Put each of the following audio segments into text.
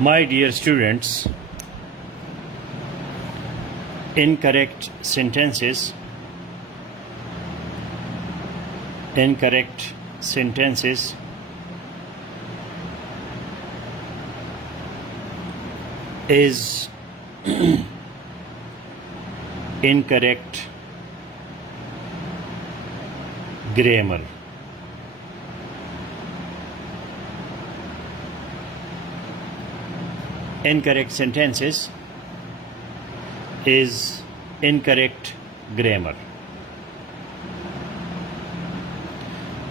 My dear students, incorrect sentences is incorrect grammar. Incorrect sentences is incorrect grammar,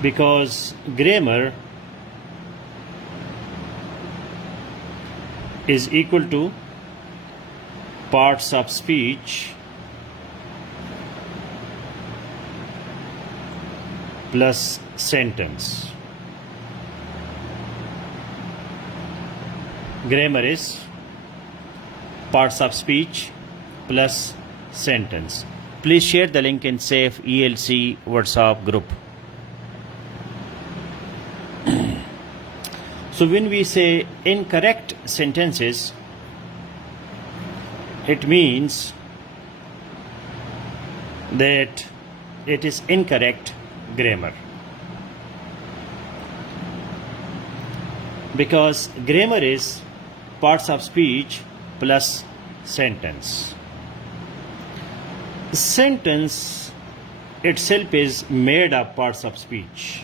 because grammar is equal to parts of speech plus sentence. Grammar is parts of speech plus sentence. Please share the link in Safe ELC WhatsApp group. So when we say incorrect sentences, it means that it is incorrect grammar, because grammar is parts of speech plus sentence. Sentence itself is made of parts of speech.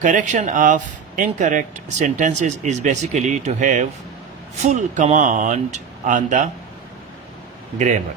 correction of incorrect sentences is basically to have full command on the grammar.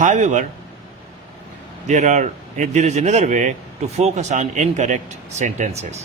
However, there is another way to focus on incorrect sentences.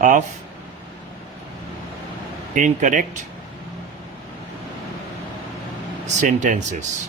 of incorrect sentences.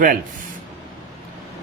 12,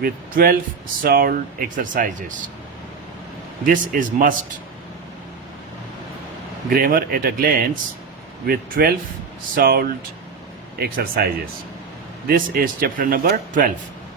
with 12 solved exercises. This is must. Grammar at a glance with 12 solved exercises. This is chapter number 12.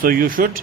so you should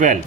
12.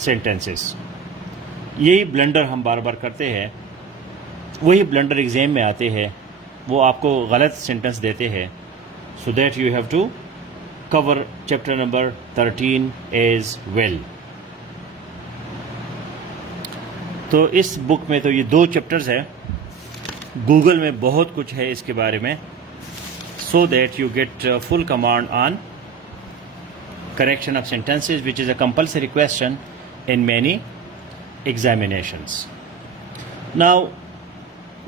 Sentences. یہی blunder ہم بار بار کرتے ہیں, وہی blunder exam میں آتے ہیں, وہ آپ کو غلط سینٹینس دیتے ہیں. So that you have to cover chapter number 13 as well. تو اس بک میں تو یہ 2 چیپٹرز ہیں, گوگل میں بہت کچھ ہے اس کے بارے میں, so that you get full command on correction of sentences, which is a compulsory question in many examinations. Now,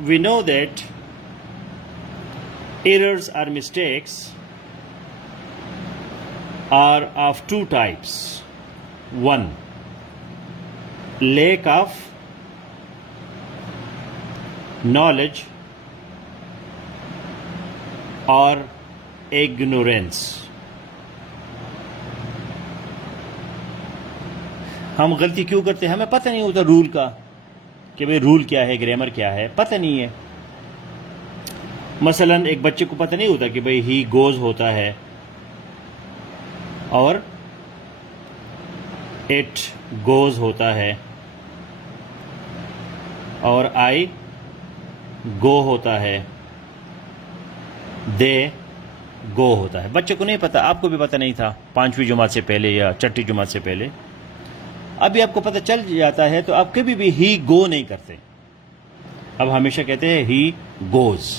we know that errors or mistakes are of 2 types. One, lack of knowledge or ignorance. ہم غلطی کیوں کرتے ہیں؟ ہمیں پتہ نہیں ہوتا role کا کہ بھئی رول کیا ہے, گرامر کیا ہے, پتہ نہیں ہے. مثلا ایک بچے کو پتہ نہیں ہوتا کہ بھئی ہی گوز ہوتا ہے اور اٹ گوز ہوتا ہے اور آئی گو ہوتا ہے, دے گو ہوتا ہے. بچے کو نہیں پتہ, آپ کو بھی پتہ نہیں تھا 5ویں جماعت سے پہلے یا 6ٹھی جماعت سے پہلے. ابھی آپ کو پتہ چل جاتا ہے تو آپ کبھی بھی ہی گو نہیں کرتے, اب ہمیشہ کہتے ہیں ہی گوز.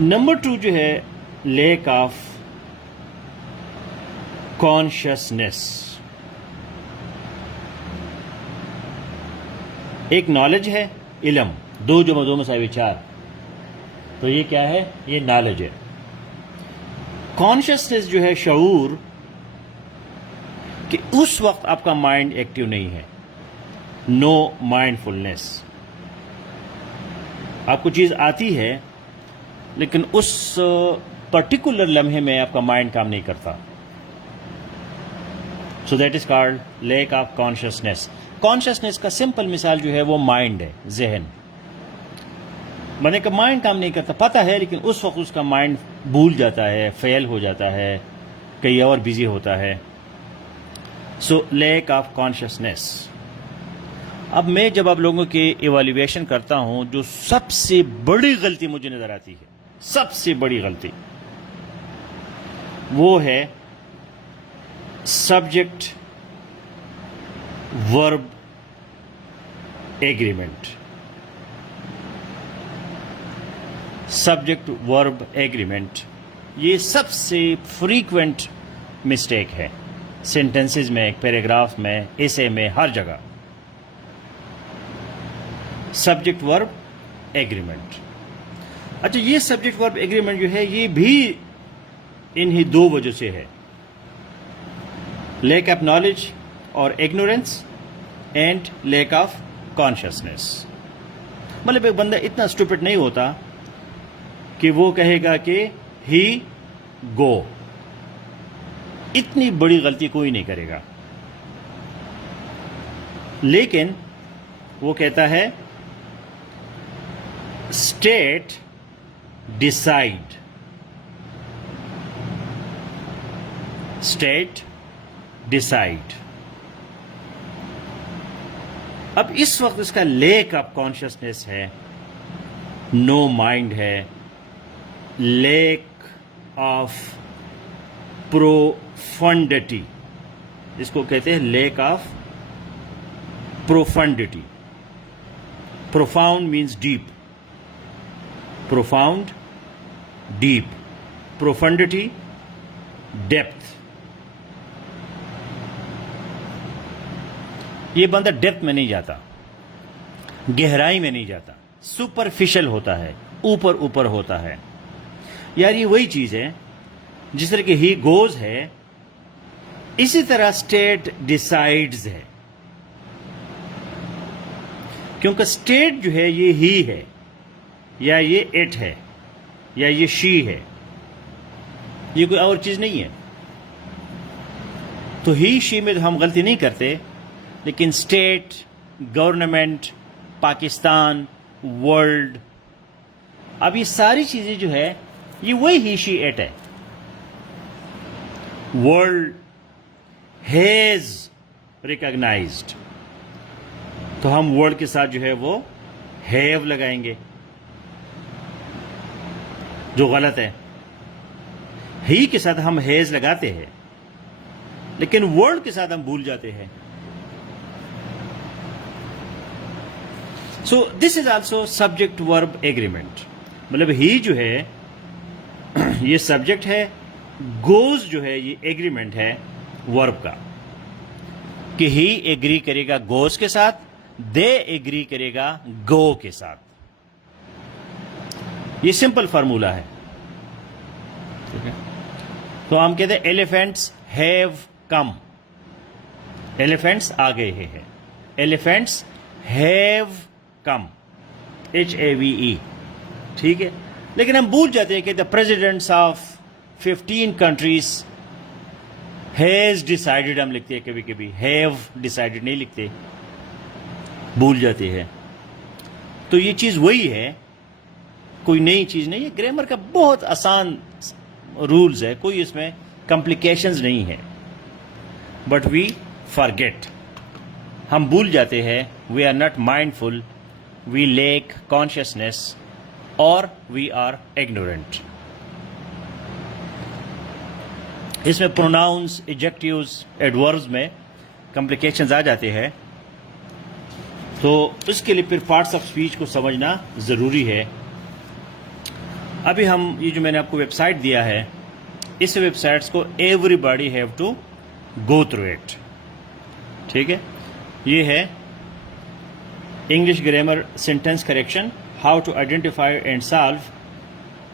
نمبر 2 جو ہے لیک آف کانشیسنیس. ایک نالج ہے, علم, 2 + 2 = 4, تو یہ کیا ہے؟ یہ نالج ہے. کانشیسنیس جو ہے شعور, کہ اس وقت آپ کا مائنڈ ایکٹیو نہیں ہے, نو مائنڈ فلنس. آپ کو چیز آتی ہے لیکن اس پرٹیکولر لمحے میں آپ کا مائنڈ کام نہیں کرتا. So that is called leak of consciousness. Consciousness کا سمپل مثال جو ہے وہ مائنڈ ہے, ذہن. بنے کا مائنڈ کام نہیں کرتا, پتہ ہے لیکن اس وقت اس کا مائنڈ بھول جاتا ہے, فیل ہو جاتا ہے, کہیں اور بزی ہوتا ہے. سو لیک آف کانشیسنیس. اب میں جب آپ لوگوں کی ایویلویشن کرتا ہوں, جو سب سے بڑی غلطی مجھے نظر آتی ہے, سب سے بڑی غلطی, وہ ہے سبجیکٹ ورب ایگریمنٹ. سبجیکٹ ورب ایگریمنٹ یہ سب سے فریکوینٹ مسٹیک ہے سینٹینسز میں, پیراگراف میں, ایسے میں, ہر جگہ. سبجیکٹ ورب ایگریمنٹ. اچھا, یہ سبجیکٹ ورب ایگریمنٹ جو ہے یہ بھی انہی 2 وجہ سے ہے, لیک آف نالج اور ایگنورینس اینڈ لیک آف کانشیسنیس. مطلب ایک بندہ اتنا اسٹوپڈ نہیں ہوتا کہ وہ کہے گا کہ ہی گو. اتنی بڑی غلطی کوئی نہیں کرے گا, لیکن وہ کہتا ہے اسٹیٹ ڈیسائیڈ. State decide. اب اس وقت اس کا لیک آف کانشیسنیس ہے, نو مائنڈ ہے, لیک آف پروفنڈٹی. اس کو کہتے ہیں lack of profundity. Profound means deep, profound deep, profundity depth. یہ بندہ ڈیپتھ میں نہیں جاتا, گہرائی میں نہیں جاتا, سپرفیشل ہوتا ہے, اوپر اوپر ہوتا ہے. یار یہ وہی چیز ہے جس طرح کہ ہی گوز ہے, اسی طرح اسٹیٹ ڈیسائیڈز ہے. کیونکہ اسٹیٹ جو ہے یہ ہی ہے, یا یہ اٹ ہے, یا یہ شی ہے, یہ کوئی اور چیز نہیں ہے. تو ہی شی میں تو ہم غلطی نہیں کرتے, لیکن اسٹیٹ, گورنمنٹ, پاکستان, ورلڈ, اب یہ ساری چیزیں جو ہے یہ وہی ہی شی ایٹ ہے. ورلڈ ہیز ریکگنائزڈ، تو ہم ورڈ کے ساتھ جو ہے وہ ہیو لگائیں گے، جو غلط ہے. ہی کے ساتھ ہم ہیز لگاتے ہیں لیکن ورڈ کے ساتھ ہم بھول جاتے ہیں. سو دس از آلسو سبجیکٹ ورب ایگریمنٹ. مطلب ہی جو ہے یہ سبجیکٹ ہے، گوز جو ہے یہ ایگریمنٹ ہے ورب کا، کہ ہی ایگری کرے گا گوز کے ساتھ، دے ایگری کرے گا گو کے ساتھ. یہ سمپل فارمولا ہے. ٹھیک ہے، تو ہم کہتے ہیں ایلیفینٹس ہیو کم، ایلیفینٹس آ گئے ہیں، ایلیفینٹس ہیو کم، HAVE. ٹھیک ہے، لیکن ہم بھول جاتے ہیں کہ the presidents of 15 countries has decided ہم لکھتے ہیں، کبھی کبھی ہیو ڈیسائیڈڈ نہیں لکھتے، بھول جاتے ہیں. تو یہ چیز وہی ہے، کوئی نئی چیز نہیں ہے. گرامر کا بہت آسان رولز ہے، کوئی اس میں کمپلیکیشنز نہیں ہے. بٹ وی فارگیٹ، ہم بھول جاتے ہیں. We are not mindful, we lack consciousness, اور وی آر ایگنورنٹ. اس میں پروناؤنس، ایڈجیکٹیوز، ایڈوربز میں کمپلیکیشنز آ جاتے ہیں، تو اس کے لیے پھر پارٹس آف اسپیچ کو سمجھنا ضروری ہے. ابھی ہم یہ جو میں نے آپ کو ویب سائٹ دیا ہے، اس ویب سائٹس کو everybody have to go through it. ٹھیک ہے، یہ ہے English grammar sentence correction, how to identify and solve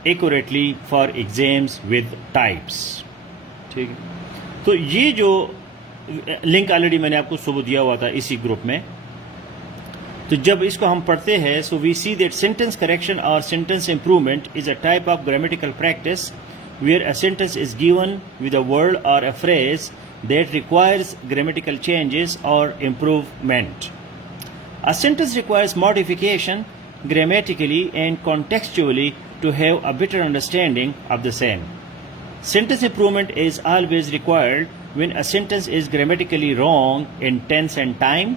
accurately for exams with types. ٹھیک ہے، تو یہ جو لنک آلریڈی میں نے آپ کو صبح دیا ہوا تھا اسی گروپ میں. تو جب اس کو ہم پڑھتے ہیں، so we see that sentence correction اور sentence improvement is a type of grammatical practice where a sentence is given with a word اور a phrase that requires grammatical changes اور improvement. A sentence requires modification grammatically and contextually to have a better understanding of the same. Sentence improvement is always required when a sentence is grammatically wrong in tense and time,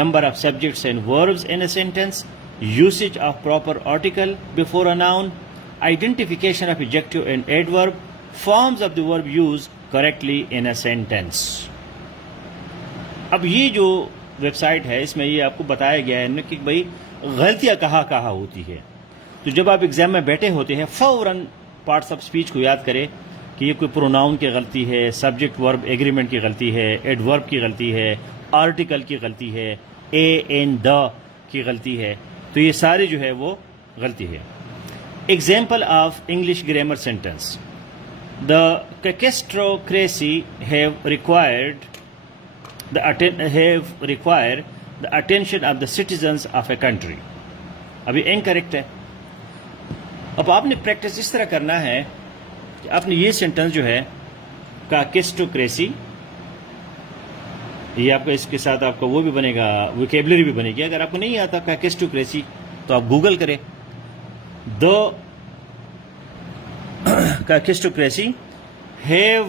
number of subjects and verbs in a sentence, usage of proper article before a noun, identification of adjective and adverb, forms of the verb used correctly in a sentence. اب یہ جو web site ہے، اس میں یہ آپ کو بتایا گیا ہے کہ بھائی غلطیاں کہاں ہوتی ہے. تو جب آپ ایگزام میں بیٹھے ہوتے ہیں، فوراً پارٹس آف اسپیچ کو یاد کرے کہ یہ کوئی پروناؤن کی غلطی ہے، سبجیکٹ ورب ایگریمنٹ کی غلطی ہے، ایڈورب کی غلطی ہے، آرٹیکل کی غلطی ہے، اے این دا کی غلطی ہے. تو یہ ساری جو ہے وہ غلطی ہے. Example of English grammar sentence: the kakistocracy have require the attention of the citizens of a country. ابھی انکریکٹ ہے. اب آپ نے پریکٹس اس طرح کرنا ہے کہ آپ نے یہ سینٹنس جو ہے کاکسٹوکریسی، یہ آپ کا اس کے ساتھ آپ کا وہ بھی بنے گا، ویکیبلری بھی بنے گی. اگر آپ کو نہیں آتا کاکسٹوکریسی تو آپ گوگل کریں. دو کاکسٹوکریسی have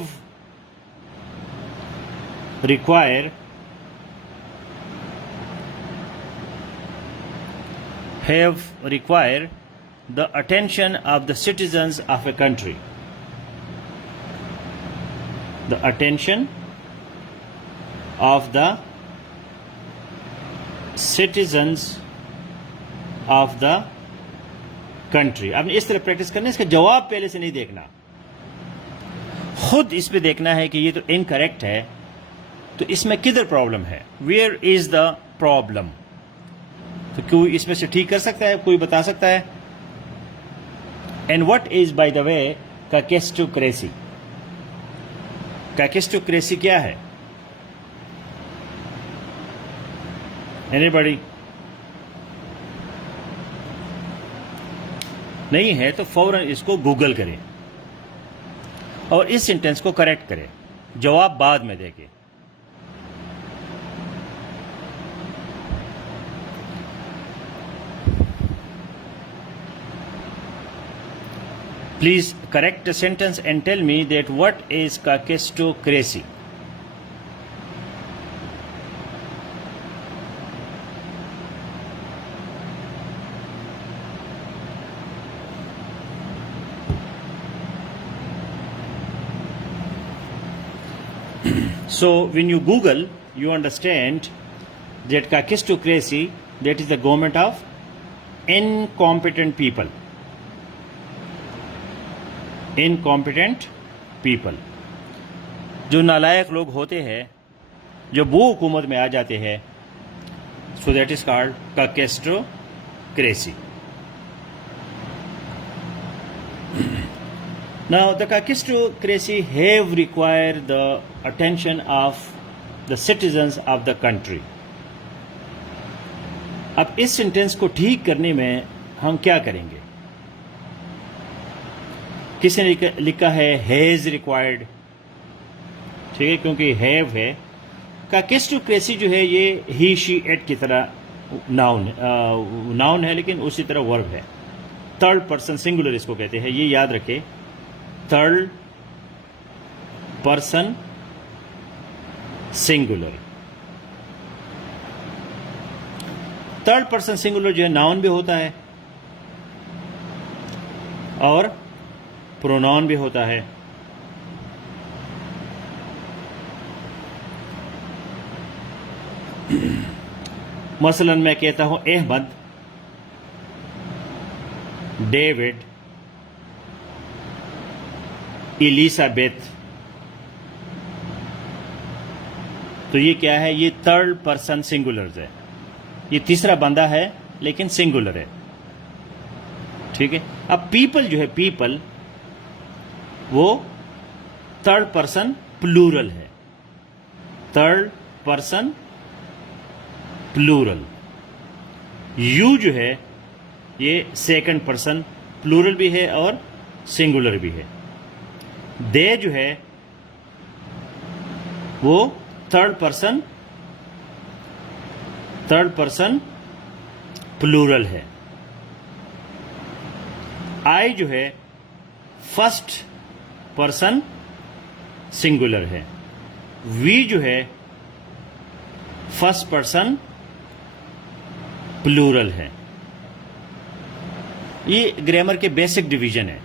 require the attention of the citizens of a country. The attention of the citizens of the country. اب اس طرح پریکٹس کرنا ہے. اس کا جواب پہلے سے نہیں دیکھنا، خود اس پہ دیکھنا ہے کہ یہ تو انکریکٹ ہے، تو اس میں کدھر پرابلم ہے، ویئر از دا پرابلم. تو کوئی اس میں سے ٹھیک کر سکتا ہے، کوئی بتا سکتا ہے. And what is by the way kakistocracy. Kakistocracy کیا ہے؟ اینی باڈی؟ نہیں ہے تو فوراً اس کو گوگل کریں اور اس سینٹینس کو کریکٹ کریں، جواب بعد میں دے کے. Please correct the sentence and tell me that what is kakistocracy. So when you Google, you understand that kakistocracy, that is the government of incompetent people. Incompetent people. جو نالائق لوگ ہوتے ہیں، جو وہ حکومت میں آ جاتے ہیں، so that is called kakistocracy. Now the kakistocracy have required the attention of the citizens of the country. اب اس سینٹینس کو ٹھیک کرنے میں ہم کیا کریں گے؟ کس نے لکھا ہے ہیز ریکوائرڈ، ٹھیک ہے، کیونکہ ہیو ہے. kakistocracy جو ہے یہ ہی شی ایٹ کی طرح ناؤن ہے، لیکن اسی طرح ورب ہے. تھرڈ پرسن سنگولر اس کو کہتے ہیں، یہ یاد رکھے. Third person singular. Third person singular جو ہے ناؤن بھی ہوتا ہے اور پروناؤن بھی ہوتا ہے. مثلا میں کہتا ہوں احمد، ڈیوڈ، الیزابتھ، تو یہ کیا ہے؟ یہ تھرڈ پرسن سنگولرز ہے. یہ تیسرا بندہ ہے لیکن سنگولر ہے، ٹھیک ہے. اب پیپل جو ہے، پیپل وہ تھرڈ پرسن پلورل ہے. Third person plural. یو جو ہے یہ سیکنڈ پرسن پلورل بھی ہے اور سنگولر بھی ہے. دے جو ہے وہ تھرڈ پرسن پلورل ہے. آئی جو ہے فرسٹ پرسن سنگولر ہے. وی جو ہے فرسٹ پرسن پلورل ہے. یہ گرامر کے بیسک ڈویژن ہے،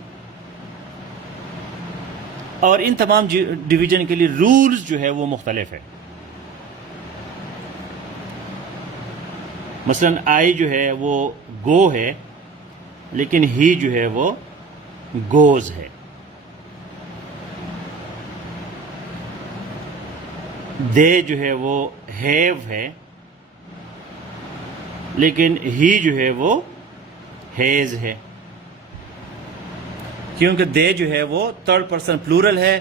اور ان تمام ڈویژن کے لیے رولز جو ہے وہ مختلف ہے. مثلا آئی جو ہے وہ گو ہے، لیکن ہی جو ہے وہ گوز ہے. دے جو ہے وہ ہیو ہے، لیکن ہی جو ہے وہ ہیز ہے. کیونکہ دے جو ہے وہ تھرڈ پرسن پلورل ہے،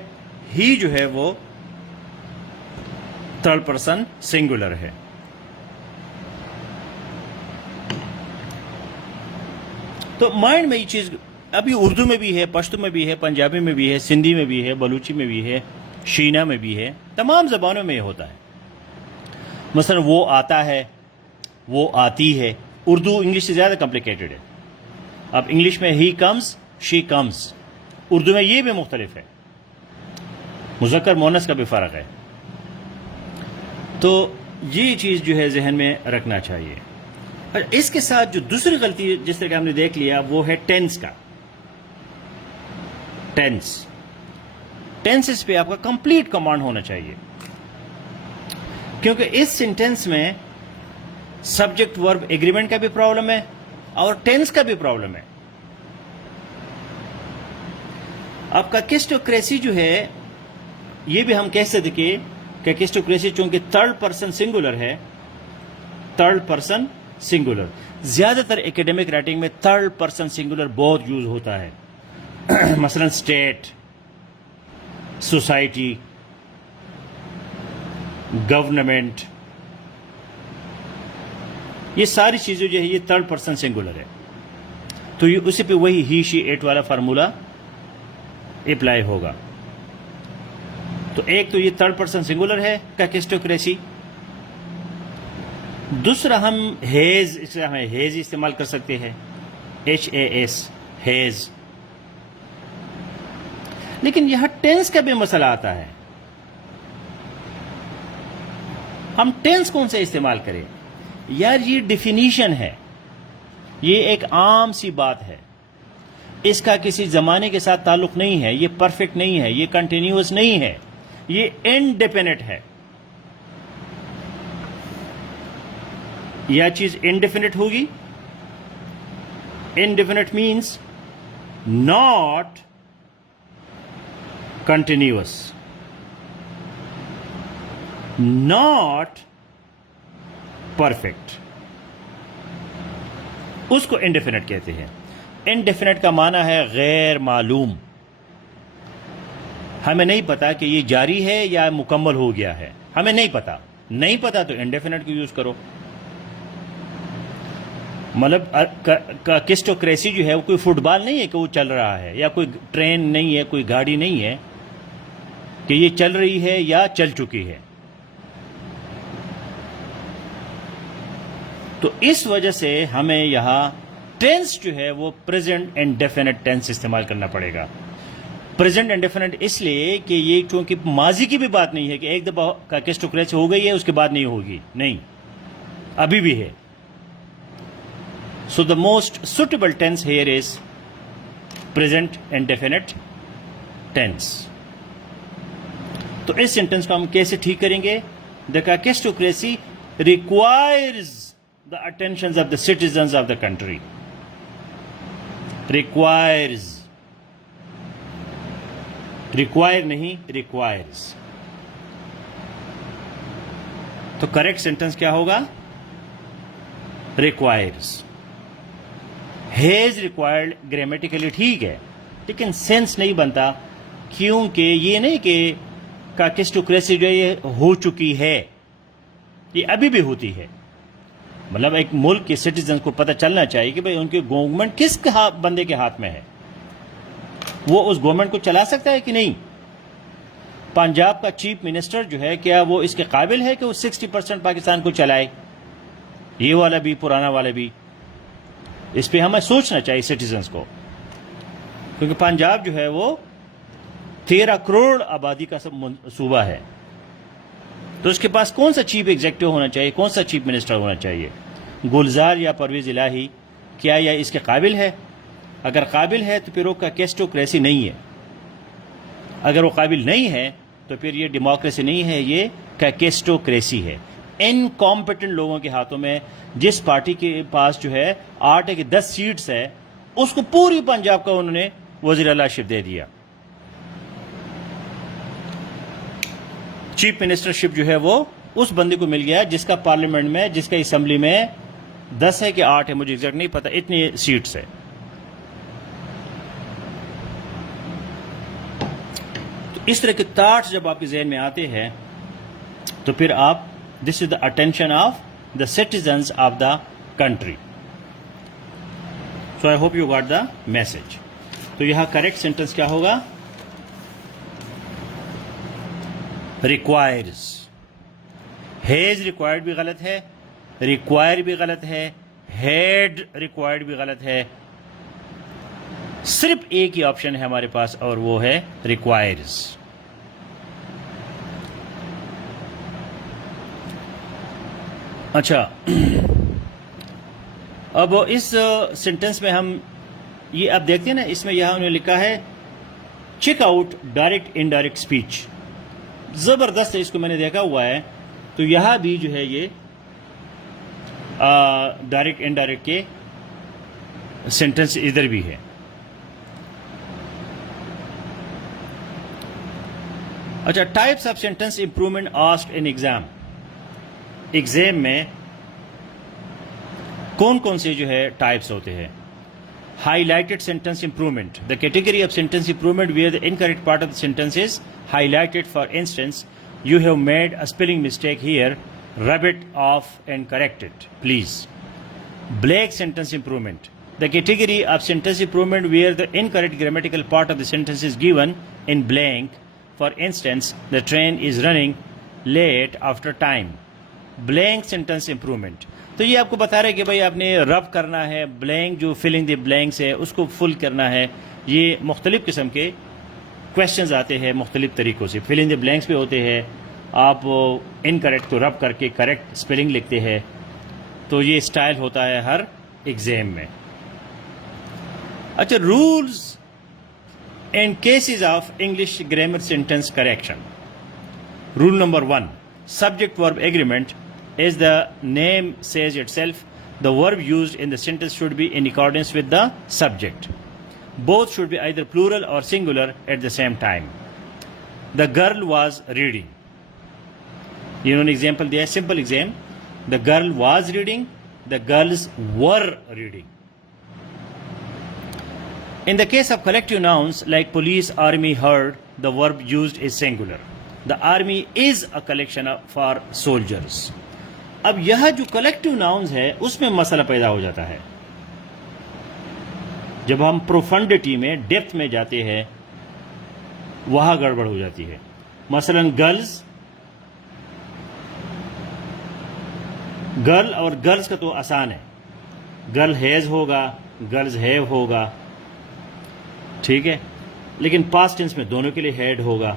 ہی جو ہے وہ تھرڈ پرسن سنگولر ہے. تو مائنڈ میں یہ چیز ابھی اردو میں بھی ہے، پشتو میں بھی ہے، پنجابی میں بھی ہے، سندھی میں بھی ہے، بلوچی میں بھی ہے، شینا میں بھی ہے، تمام زبانوں میں یہ ہوتا ہے. مثلا وہ آتا ہے، وہ آتی ہے. اردو انگلش سے زیادہ کمپلیکیٹڈ ہے. اب انگلش میں he comes, she comes. Urdu میں یہ بھی مختلف ہے، مذکر مؤنث کا بھی فرق ہے. تو یہ چیز جو ہے ذہن میں رکھنا چاہیے. اور اس کے ساتھ جو دوسری غلطی جس طرح کہ ہم نے دیکھ لیا وہ ہے ٹینس کا. ٹینسز پہ آپ کا کمپلیٹ کمانڈ ہونا چاہیے، کیونکہ اس سینٹینس میں سبجیکٹ ورب ایگریمنٹ کا بھی پرابلم ہے اور ٹینس کا بھی پرابلم ہے. اب kakistocracy جو ہے یہ بھی ہم کہہ سکتے کہ kakistocracy چونکہ تھرڈ پرسن سنگولر ہے، تھرڈ پرسن سنگولر. زیادہ تر ایکیڈیمک رائٹنگ میں تھرڈ پرسن سنگولر بہت یوز ہوتا ہے. مثلا اسٹیٹ، سوسائٹی، گورنمنٹ، یہ ساری چیزیں جو ہے یہ تھرڈ پرسن سنگولر ہے. تو یہ اسی پہ وہی ہی شی ایٹ والا فارمولا اپلائی ہوگا. تو ایک تو یہ تھرڈ پرسن سنگولر ہے kakistocracy. دوسرا ہم ہیز، اس سے ہمیں ہیز استعمال کر سکتے ہیں، HAS، ہیز. لیکن یہاں ٹینس کا بھی مسئلہ آتا ہے. ہم ٹینس کون سے استعمال کریں؟ یار یہ ڈیفینیشن ہے، یہ ایک عام سی بات ہے، اس کا کسی زمانے کے ساتھ تعلق نہیں ہے، یہ پرفیکٹ نہیں ہے، یہ کنٹینیوس نہیں ہے، یہ انڈیفینٹ ہے. یہ چیز انڈیفینٹ ہوگی. Indefinite means not continuous, not perfect, اس کو انڈیفینٹ کہتے ہیں. انڈیفینٹ کا معنی ہے غیر معلوم. ہمیں نہیں پتا کہ یہ جاری ہے یا مکمل ہو گیا ہے, ہمیں نہیں پتا. نہیں پتا تو انڈیفینٹ کو یوز کرو. مطلب کسٹوکریسی جو ہے وہ کوئی فٹ بال نہیں ہے کہ وہ چل رہا ہے, یا کوئی ٹرین نہیں ہے, کوئی گاڑی نہیں ہے کہ یہ چل رہی ہے یا چل چکی ہے. تو اس وجہ سے ہمیں یہاں ٹینس جو ہے وہ پریزنٹ انڈیفینٹ ٹینس استعمال کرنا پڑے گا. پریزنٹ انڈیفینٹ اس لیے کہ یہ چونکہ ماضی کی بھی بات نہیں ہے کہ ایک دفعہ کسٹوکریسی ہو گئی ہے اس کے بعد نہیں ہوگی, نہیں, ابھی بھی ہے. So the most suitable tense here is present indefinite tense. تو اس سینٹنس کو ہم کیسے ٹھیک کریں گے؟ The kakistocracy requires the attentions of the citizens of the country. Requires. Require نہیں, requires. تو کریکٹ سینٹنس کیا ہوگا؟ Requires. ہیز ریکوائرڈ گرامیٹیکلی ٹھیک ہے, لیکن سینس نہیں بنتا, کیونکہ یہ نہیں کہ کاکسٹوکریسی جو یہ ہو چکی ہے, یہ ابھی بھی ہوتی ہے. مطلب ایک ملک کے سٹیزنز کو پتہ چلنا چاہیے کہ بھئی ان کی گورنمنٹ کس بندے کے ہاتھ میں ہے, وہ اس گورنمنٹ کو چلا سکتا ہے کہ نہیں. پنجاب کا چیف منسٹر جو ہے, کیا وہ اس کے قابل ہے کہ وہ 60% پاکستان کو چلائے, یہ والا بھی پرانا والا بھی؟ اس پہ ہمیں سوچنا چاہیے سٹیزنز کو, کیونکہ پنجاب جو ہے وہ 13 کروڑ آبادی کا صوبہ ہے. تو اس کے پاس کون سا چیف ایگزیکٹو ہونا چاہیے, کون سا چیف منسٹر ہونا چاہیے؟ گلزار یا پرویز الہی, کیا یہ اس کے قابل ہے؟ اگر قابل ہے تو پھر وہ کیسٹوکریسی نہیں ہے. اگر وہ قابل نہیں ہے تو پھر یہ ڈیموکریسی نہیں ہے, یہ کیسٹوکریسی ہے. انکمپیٹنٹ لوگوں کے ہاتھوں میں, جس پارٹی کے پاس جو ہے 8 کی 10 سیٹس ہے, اس کو پوری پنجاب کا انہوں نے وزیر اعلیٰ شپ دے دیا. چیف منسٹر شپ جو ہے وہ اس بندے کو مل گیا جس کا پارلیمنٹ میں, جس کا اسمبلی میں 10 ہے کہ 8 ہے, مجھے ایگزیکٹ نہیں پتا, اتنی سیٹس ہے. تو اس طرح کے تھاٹس جب آپ کے ذہن میں آتے ہیں تو پھر آپ, this is the attention of the citizens of the country. So I hope you got the message. تو یہاں کریکٹ سینٹنس کیا ہوگا؟ requires. has required بھی غلط ہے, require بھی غلط ہے, had required بھی غلط ہے. صرف ایک ہی آپشن ہے ہمارے پاس اور وہ ہے requires. اچھا, اب اس سینٹنس میں ہم یہ اب دیکھتے ہیں نا, اس میں یہاں انہوں نے لکھا ہے check out direct indirect speech. زبردست ہے, اس کو میں نے دیکھا ہوا ہے. تو یہاں بھی جو ہے یہ ڈائریکٹ انڈائریکٹ کے سینٹنس ادھر بھی ہے. اچھا, types of sentence improvement asked in exam. Exam میں کون کون سے جو ہے ٹائپس ہوتے ہیں؟ Highlighted sentence improvement, the category of sentence improvement where the incorrect part of the sentence is highlighted. For instance, you have made a spelling mistake here, rub it off and correct it, please. Blank sentence improvement, the category of sentence improvement where the incorrect grammatical part of the sentence is given in blank. For instance, the train is running late after time. Blank sentence improvement. تو یہ آپ کو بتا رہے کہ بھائی آپ نے رب کرنا ہے, بلینک جو فلنگ دی بلینکس ہے اس کو فل کرنا ہے. یہ مختلف قسم کے کویشچنز آتے ہیں مختلف طریقوں سے. فلنگ دی بلینکس بھی ہوتے ہیں, آپ انکریکٹ کو رب کر کے کریکٹ اسپیلنگ لکھتے ہیں. تو یہ اسٹائل ہوتا ہے ہر ایگزام میں. اچھا, rules and cases of English grammar sentence correction. Rule number 1. Subject-verb agreement. As the name says itself, the verb used in the sentence should be in accordance with the subject. Both should be either plural or singular at the same time. The girl was reading. You know an example there, simple exam. The girl was reading, the girls were reading. In the case of collective nouns like police, army, herd, the verb used is singular. The army is a collection for soldiers. اب یہاں جو collective nouns ہے اس میں مسئلہ پیدا ہو جاتا ہے. جب ہم پروفنڈٹی میں ڈیپتھ میں جاتے ہیں وہاں گڑبڑ ہو جاتی ہے. مثلا گرل اور گرلز کا تو آسان ہے. گرل ہیز ہوگا, گرلز ہیو ہوگا, ٹھیک ہے, لیکن پاسٹ ٹینس میں دونوں کے لیے ہیڈ ہوگا.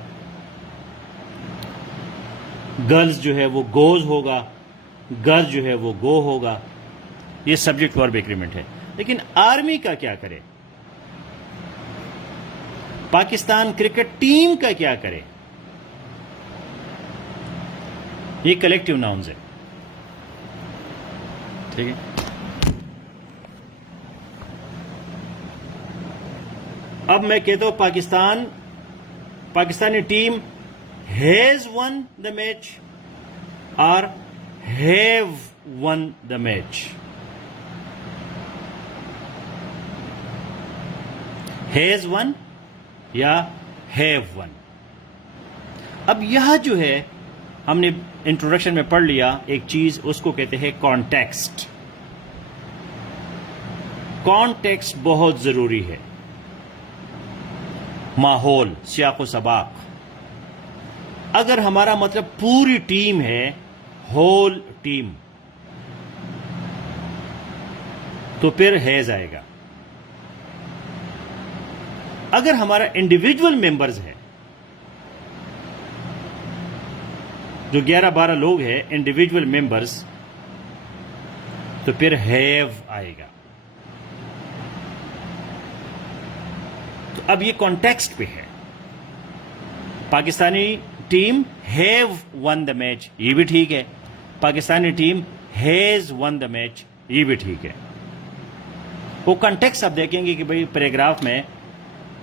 گرلز جو ہے وہ گوز ہوگا, گرلز جو ہے وہ گو ہوگا. یہ سبجیکٹ ورب ایگریمنٹ ہے. لیکن آرمی کا کیا کرے, پاکستان کرکٹ ٹیم کا کیا کرے؟ یہ کلیکٹیو ناؤنز ہے, ٹھیک ہے. اب میں کہتا ہوں Pakistani team has won the match اور have won the match. Has won یا ہیو ون. اب یہاں جو ہے ہم نے انٹروڈکشن میں پڑھ لیا ایک چیز, اس کو کہتے ہیں کانٹیکسٹ. کانٹیکسٹ بہت ضروری ہے. ماحول, سیاق و سباق. اگر ہمارا مطلب پوری ٹیم ہے, ہول ٹیم, تو پھر ہیز آئے گا. اگر ہمارا انڈیویجول ممبرز ہے, جو 11-12 لوگ ہیں انڈیویجول ممبرز, تو پھر ہیو آئے گا. تو اب یہ کانٹیکسٹ پہ ہے. Pakistani team have won the match, یہ بھی ٹھیک ہے. Pakistani team has won the match, یہ بھی ٹھیک ہے. وہ کانٹیکسٹ آپ دیکھیں گے کہ بھئی پیراگراف میں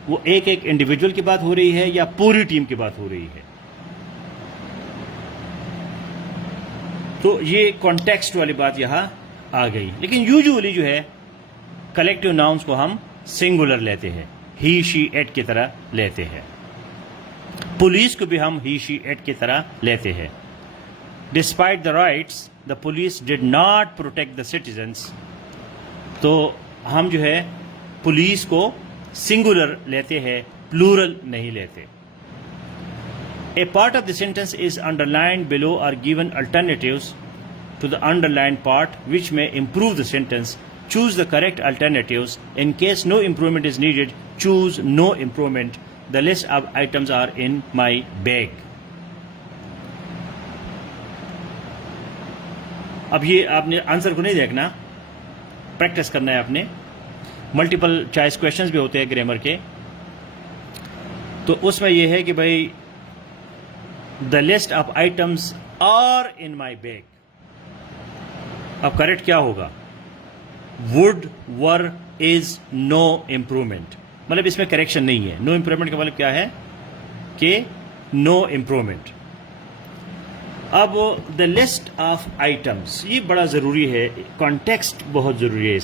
وہ ایک انڈیویجول کی بات ہو رہی ہے یا پوری ٹیم کی بات ہو رہی ہے. تو یہ کانٹیکسٹ والی بات یہاں آ گئی. لیکن یوزولی جو ہے کلیکٹیو ناؤنس کو ہم سنگولر لیتے ہیں, ہی شی ایٹ کی طرح لیتے ہیں. پولیس کو بھی ہم ہی شی ایٹ کی طرح لیتے ہیں. Despite the rights the police did not protect the citizens. تو ہم جو ہے پولیس کو سنگولر لیتے ہیں, پلورل نہیں لیتے. A part of the sentence is underlined below or given alternatives to the underlined part which may improve the sentence. Choose the correct alternatives. In case no improvement is needed, choose no improvement. The list of items are in my bag. اب یہ آپ نے answer کو نہیں دیکھنا, practice کرنا ہے آپ نے. ملٹیپل چوائس کویشچنز بھی ہوتے ہیں گرامر کے, تو اس میں یہ ہے کہ بھائی the list of items are in my bag. اب کریکٹ کیا ہوگا؟ Would, were, is, no improvement. مطلب اس میں کریکشن نہیں ہے. نو امپروومنٹ کا مطلب کیا ہے کہ نو امپروومنٹ. اب دا لسٹ آف آئٹمس, یہ بڑا ضروری ہے. کانٹیکسٹ بہت ضروری ہے.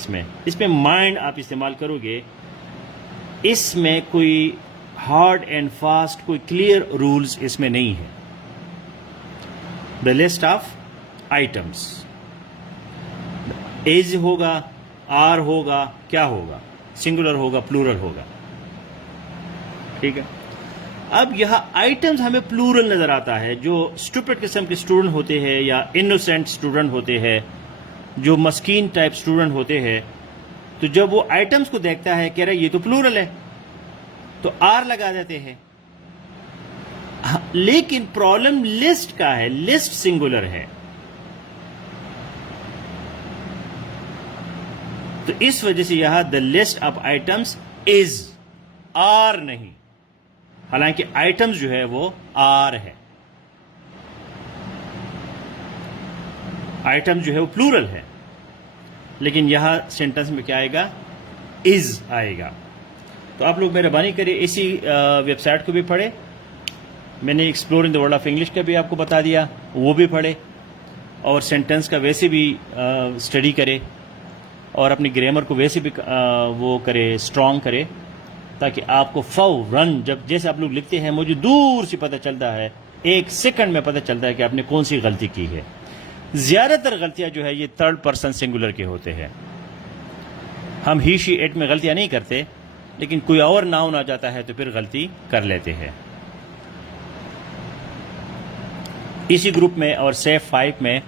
اس میں مائنڈ آپ استعمال کرو گے. اس میں کوئی ہارڈ اینڈ فاسٹ کوئی کلیئر رولز اس میں نہیں ہے. دا لسٹ آف آئٹمس, ایز ہوگا, آر ہوگا, کیا ہوگا؟ سنگولر ہوگا, پلورل ہوگا. ٹھیک ہے. اب یہاں آئٹمز ہمیں پلورل نظر آتا ہے. جو اسٹوپڈ قسم کے اسٹوڈنٹ ہوتے ہیں یا انوسینٹ اسٹوڈنٹ ہوتے ہیں, جو مسکین ٹائپ اسٹوڈنٹ ہوتے ہیں, تو جب وہ آئٹمز کو دیکھتا ہے کہہ رہا ہے یہ تو پلورل ہے, تو آر لگا دیتے ہیں. لیکن پرابلم لسٹ کا ہے. لسٹ سنگولر ہے, تو اس وجہ سے یہاں the list of items is, are نہیں. حالانکہ آئٹمس جو ہے وہ آر ہے. آئٹم جو ہے وہ پلورل ہے، لیکن یہاں سینٹنس میں کیا آئے گا؟ از آئے گا. تو آپ لوگ مہربانی کریے اسی ویب سائٹ کو بھی پڑھیں. میں نے exploring the world of English کا بھی آپ کو بتا دیا، وہ بھی پڑھے، اور سینٹنس کا ویسے بھی اسٹڈی کرے، اور اپنی گرامر کو ویسے بھی وہ کرے، اسٹرانگ کرے، تاکہ آپ کو فوراً جیسے آپ لوگ لکھتے ہیں مجھے دور سے پتہ چلتا ہے، 1 سیکنڈ میں پتہ چلتا ہے کہ آپ نے کون سی غلطی کی ہے. زیادہ تر غلطیاں جو ہے یہ 3rd پرسن سنگولر کے ہوتے ہیں. ہم ہی شی ایٹ میں غلطیاں نہیں کرتے، لیکن کوئی اور ناؤن آ جاتا ہے تو پھر غلطی کر لیتے ہیں. اسی گروپ میں اور سیف 5 میں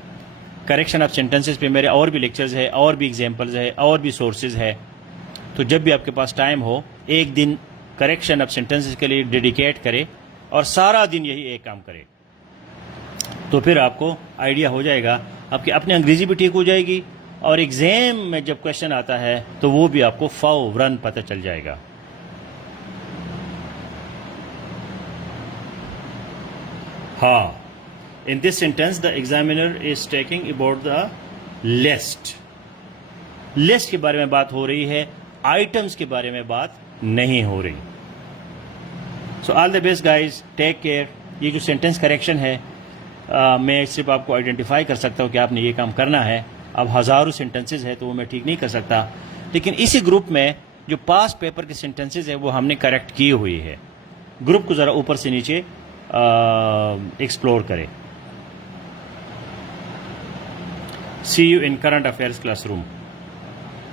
کریکشن آف سینٹنسز پہ میرے اور بھی لیکچرز ہے، اور بھی ایگزامپلز ہے، اور بھی سورسز ہے. تو جب بھی آپ کے پاس ٹائم ہو، ایک دن کریکشن آف سینٹنسز کے لیے ڈیڈیکیٹ کرے اور سارا دن یہی ایک کام کرے، تو پھر آپ کو آئیڈیا ہو جائے گا، آپ کی اپنی انگریزی بھی ٹھیک ہو جائے گی، اور ایگزام میں جب کویشچن آتا ہے تو وہ بھی آپ کو فوراً پتہ چل جائے گا. ہاں، in this sentence the examiner is talking about the list. List کے بارے میں بات ہو رہی ہے، آئٹمس کے بارے میں بات نہیں ہو رہی. So all the best guys, take care. یہ جو سینٹنس کریکشن ہے میں صرف آپ کو آئیڈینٹیفائی کر سکتا ہوں کہ آپ نے یہ کام کرنا ہے. اب ہزاروں سینٹنسز ہے تو وہ میں ٹھیک نہیں کر سکتا، لیکن اسی گروپ میں جو پاس پیپر کے سینٹنسز ہے وہ ہم نے کریکٹ کی ہوئی ہے. گروپ کو ذرا اوپر سے نیچے ایکسپلور کرے. See you in current affairs classroom.